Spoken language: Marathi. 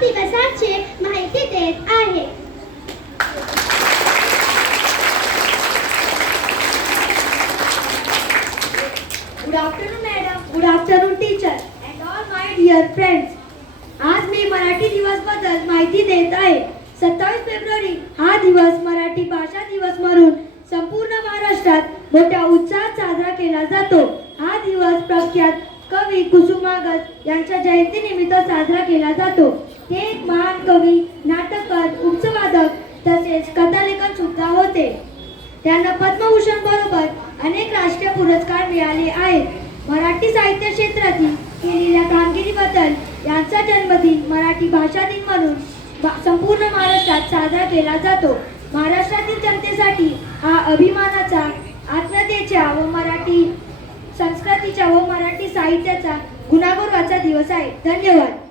दिवसाची माहिती देत आहे. Good afternoon madam, good afternoon teacher and all my dear friends. आज मी मराठी दिवस बद्दल माहिती देत आहे. 27 फेब्रुवारी हा दिवस मराठी भाषा दिवस म्हणून संपूर्ण महाराष्ट्रात मोठ्या उत्साहात साजरा केला जातो. हा दिवस प्रख्यात कवी कुसुमाग्रज यांच्या जयंतीनिमित्त साजरा केला जातो. ते एक महान कवी, नाटककार, उपवादक तसेच कथालेखक सुद्धा होते. त्यांना पद्मभूषण बरोबर अनेक राष्ट्रीय पुरस्कार मिळाले आहेत. मराठी साहित्य क्षेत्रातील केलेल्या कामगिरीबद्दल यांचा जन्मदिन मराठी भाषा दिन म्हणून संपूर्ण महाराष्ट्रात साजरा केला जातो. महाराष्ट्रातील जनतेसाठी हा अभिमानाचा, आत्मीयतेच्या व मराठी संस्कृतीच्या व मराठी साहित्याचा गुणागौरवाचा दिवस आहे. धन्यवाद.